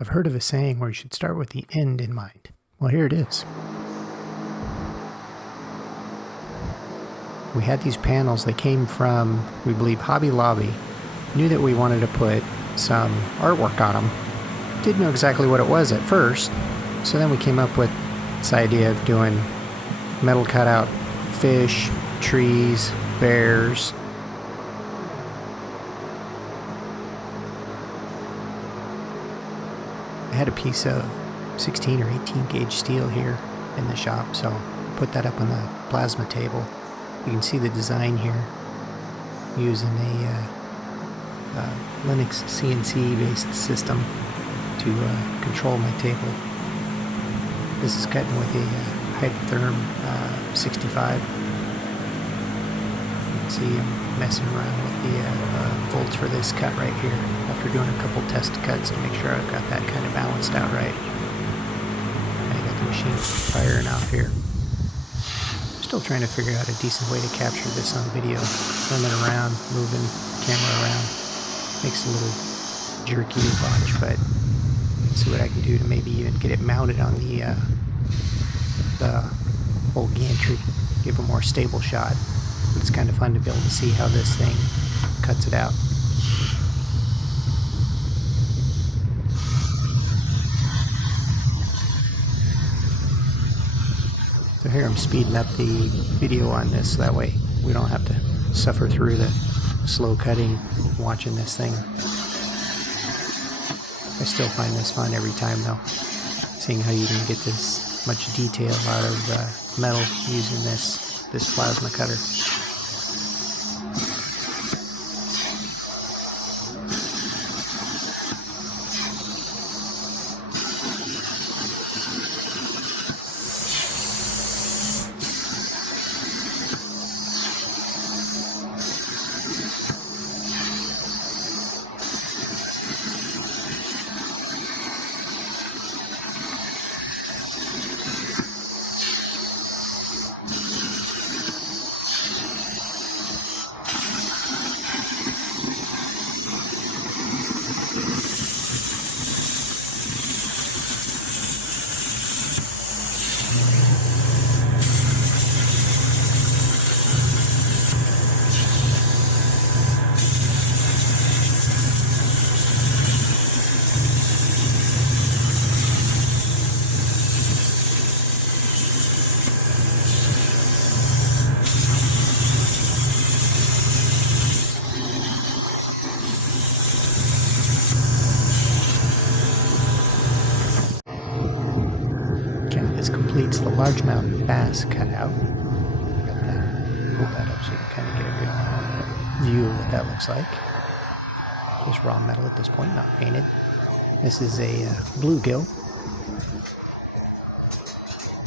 I've heard of a saying where you should start with the end in mind. Well, here it is. We had these panels. They came from, we believe, Hobby Lobby. Knew that we wanted to put some artwork on them. Didn't know exactly what it was at first. So then we came up with this idea of doing metal cutout fish, trees, bears. I had a piece of 16 or 18 gauge steel here in the shop, so put that up on the plasma table. You can see the design here using a Linux CNC based system to control my table. This is cutting with a Hypertherm 65. You can see I'm messing around with the volts for this cut right here after doing a couple test cuts to make sure I've got that kind of balanced out right. I got the machine firing off here. Still trying to figure out a decent way to capture this on video. Running around, moving the camera around. Makes it a little jerky to watch, but let's see what I can do to maybe even get it mounted on the whole gantry. Give a more stable shot. It's kind of fun to be able to see how this thing cuts it out. So here I'm speeding up the video on this, so that way we don't have to suffer through the slow cutting watching this thing. I still find this fun every time though, seeing how you can get this much detail out of metal using this plasma cutter. This completes the largemouth bass cutout. Hold that up so you can kind of get a good view of what that looks like. Just raw metal at this point, not painted. This is a bluegill.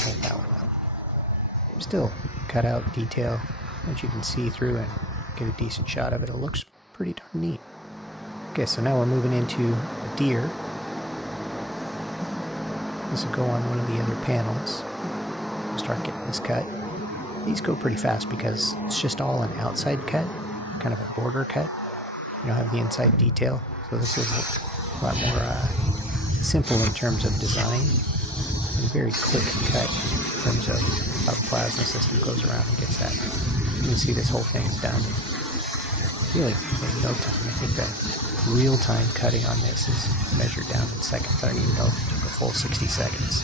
Hold that one up. Still cut out detail that you can see through and get a decent shot of it. It looks pretty darn neat. Okay, so now we're moving into a deer. This will go on one of the other panels. Start getting this cut. These go pretty fast because it's just all an outside cut, kind of a border cut. You don't have the inside detail, so this is a lot more simple in terms of design and very quick cut in terms of how the plasma system goes around and gets that. You can see this whole thing is down to really in no time. I think that real-time cutting on this is measured down in seconds. I don't even know if it took a full 60 seconds.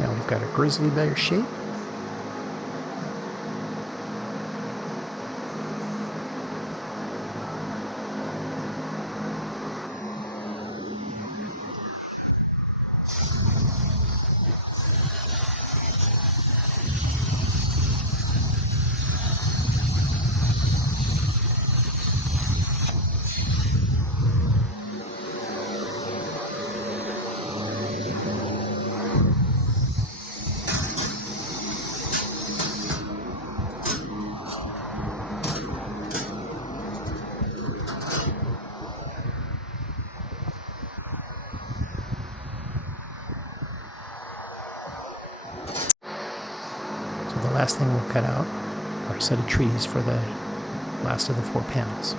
Now we've got a grizzly bear shape. last thing we'll cut out are a set of trees for the last of the 4 panels.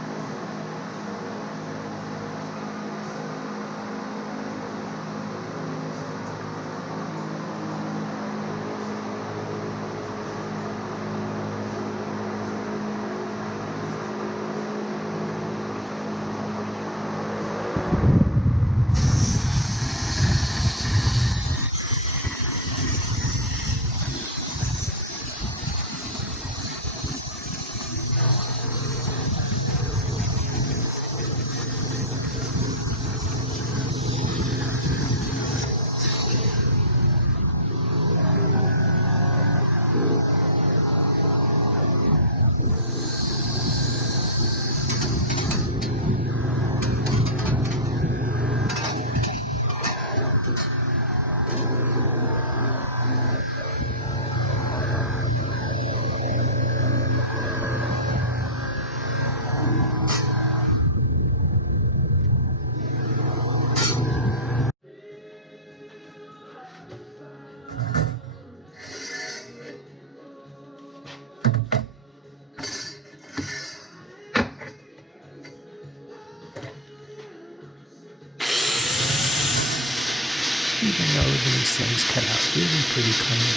Even though these things cut out really pretty clean,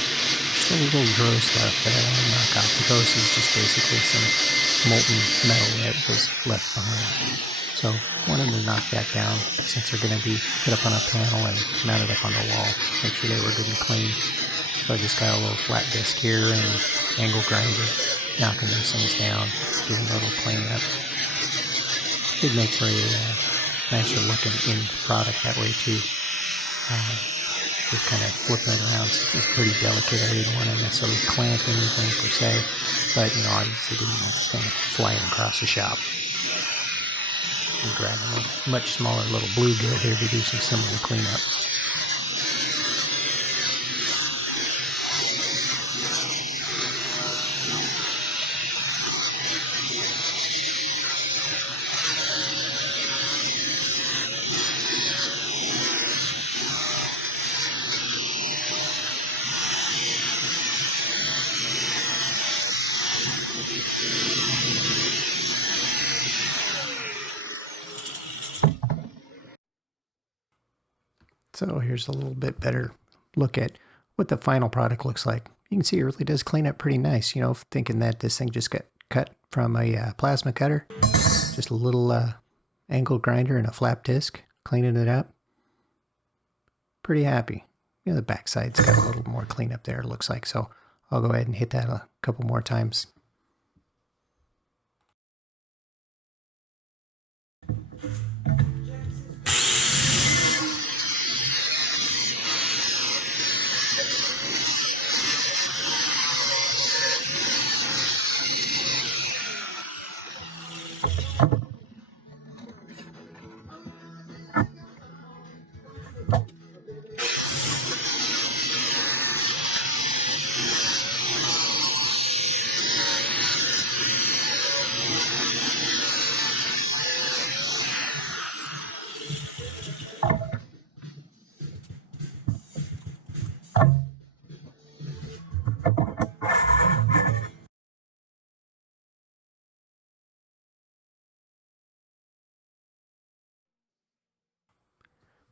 still a little gross left that I want to knock off. The gross is just basically some molten metal that was left behind. So wanted to knock that down since they're going to be put up on a panel and mounted up on the wall. Make sure they were good and clean. So I just got a little flat disc here and angle grinder, knocking those things down, giving a little cleanup. Should make for a nicer looking end product that way too. Just kind of flipping it around. It's pretty delicate. I didn't want to necessarily clamp anything per se, but obviously didn't want the thing flying across the shop. I'm grabbing a much smaller little bluegill here to do some similar cleanup. So here's a little bit better look at what the final product looks like. You can see it really does clean up pretty nice, thinking that this thing just got cut from a plasma cutter. Just a little angle grinder and a flap disc, cleaning it up. Pretty happy. The backside's got a little more cleanup there, it looks like, so I'll go ahead and hit that a couple more times.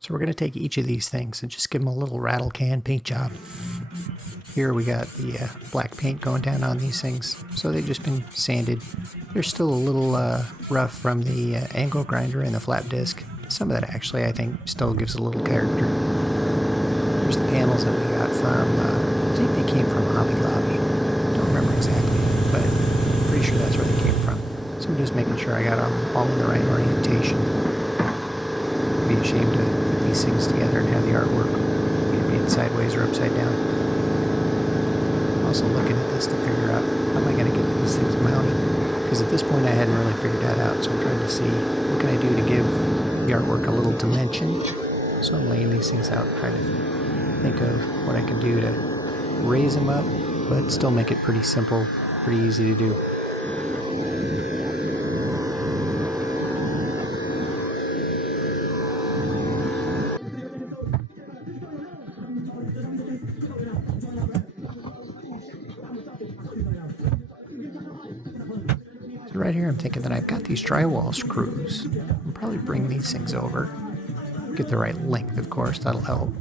So we're going to take each of these things and just give them a little rattle can paint job. Here we got the black paint going down on these things, so they've just been sanded. They're still a little rough from the angle grinder and the flap disc. Some of that actually I think still gives a little character. Here's the panels that we got from, I think they came from Hobby Lobby. Don't remember exactly, but pretty sure that's where they came from. So I'm just making sure I got them all in the right orientation. I'd be ashamed to put these things together and have the artwork either being sideways or upside down. I'm also looking at this to figure out how am I going to get these things mounted, because at this point I hadn't really figured that out, so I'm trying to see what can I do to give the artwork a little dimension. So I'm laying these things out, trying to think of what I can do to raise them up, but still make it pretty simple, pretty easy to do. right here I'm thinking that I've got these drywall screws. I'll probably bring these things over. Get the right length, of course, that'll help.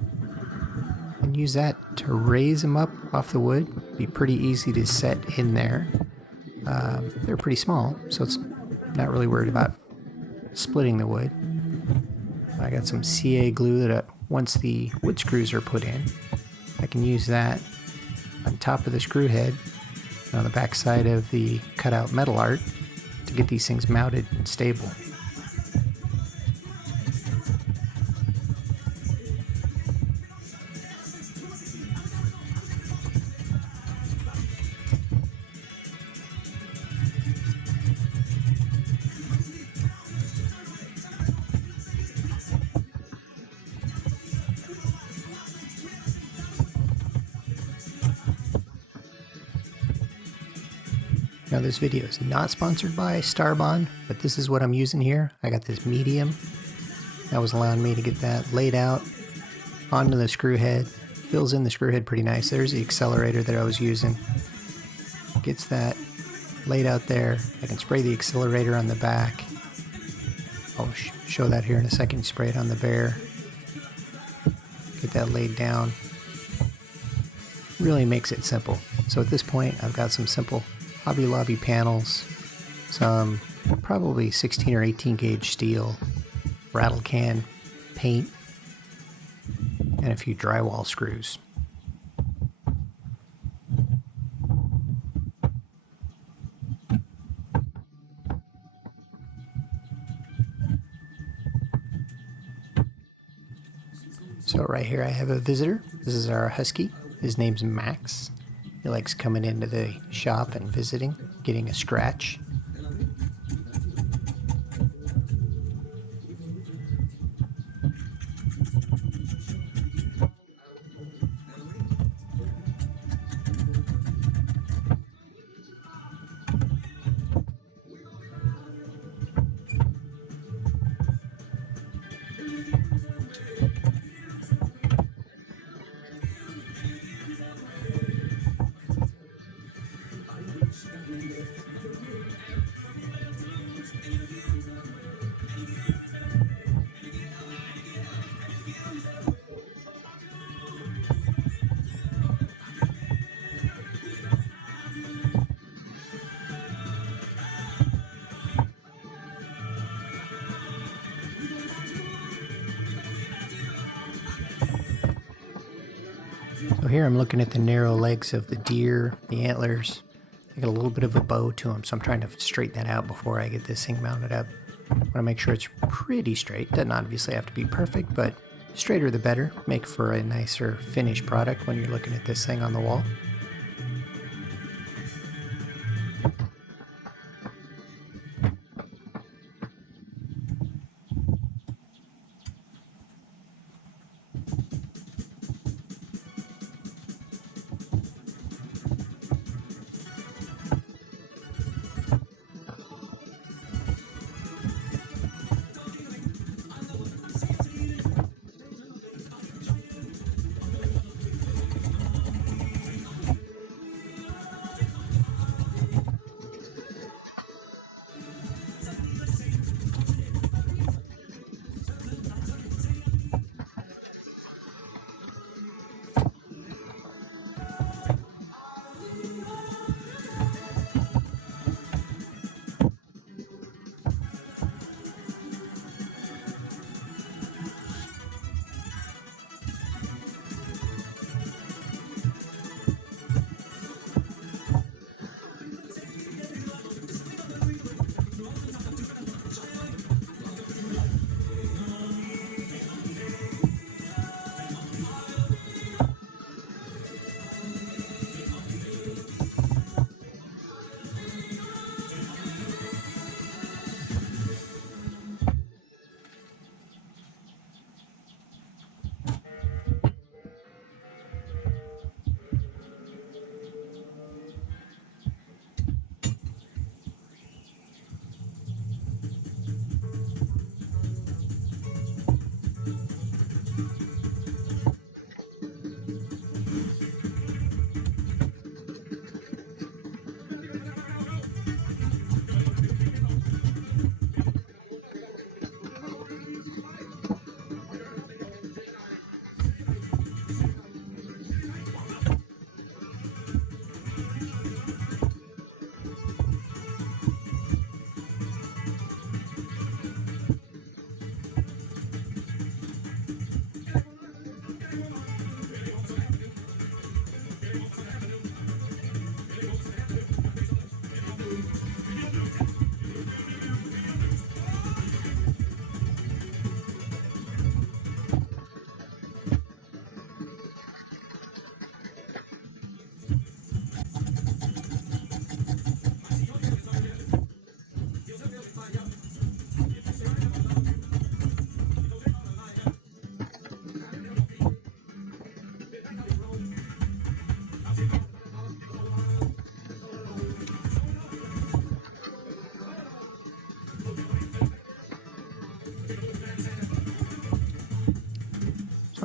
And use that to raise them up off the wood. Be pretty easy to set in there. They're pretty small, so it's not really worried about splitting the wood. I got some CA glue that once the wood screws are put in, I can use that on top of the screw head and on the back side of the cutout metal art to get these things mounted and stable. Now this video is not sponsored by Starbond, but this is what I'm using here. I got this medium. That was allowing me to get that laid out onto the screw head. Fills in the screw head pretty nice. There's the accelerator that I was using. Gets that laid out there. I can spray the accelerator on the back. I'll show that here in a second. Spray it on the bear. Get that laid down. Really makes it simple. So at this point I've got some simple Hobby Lobby panels, some probably 16 or 18 gauge steel, rattle can paint, and a few drywall screws. So right here I have a visitor. This is our husky. His name's Max. He likes coming into the shop and visiting, getting a scratch. So here I'm looking at the narrow legs of the deer, the antlers. They got a little bit of a bow to them, so I'm trying to straighten that out before I get this thing mounted up. I want to make sure it's pretty straight. Doesn't obviously have to be perfect, but straighter the better. Make for a nicer finished product when you're looking at this thing on the wall.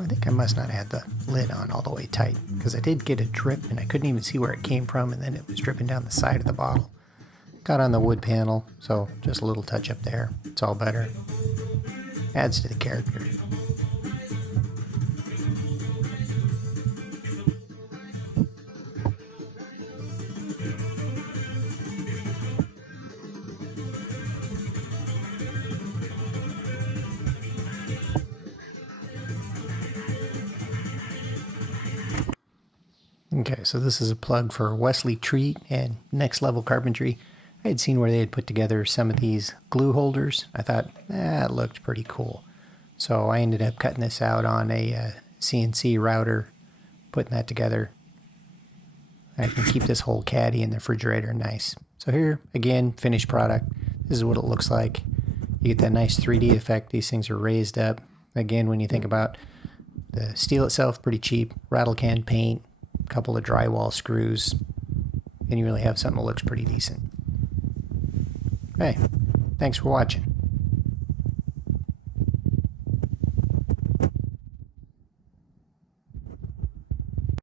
I think I must not have had the lid on all the way tight, because I did get a drip and I couldn't even see where it came from, and then it was dripping down the side of the bottle. Got on the wood panel, so just a little touch up there. It's all better. Adds to the character. Okay, so this is a plug for Wesley Treat and Next Level Carpentry. I had seen where they had put together some of these glue holders. I thought, it looked pretty cool. So I ended up cutting this out on a CNC router, putting that together. I can keep this whole caddy in the refrigerator nice. So here, again, finished product. This is what it looks like. You get that nice 3D effect. These things are raised up. Again, when you think about the steel itself, pretty cheap. Rattle can paint, a couple of drywall screws, and you really have something that looks pretty decent. Hey, thanks for watching.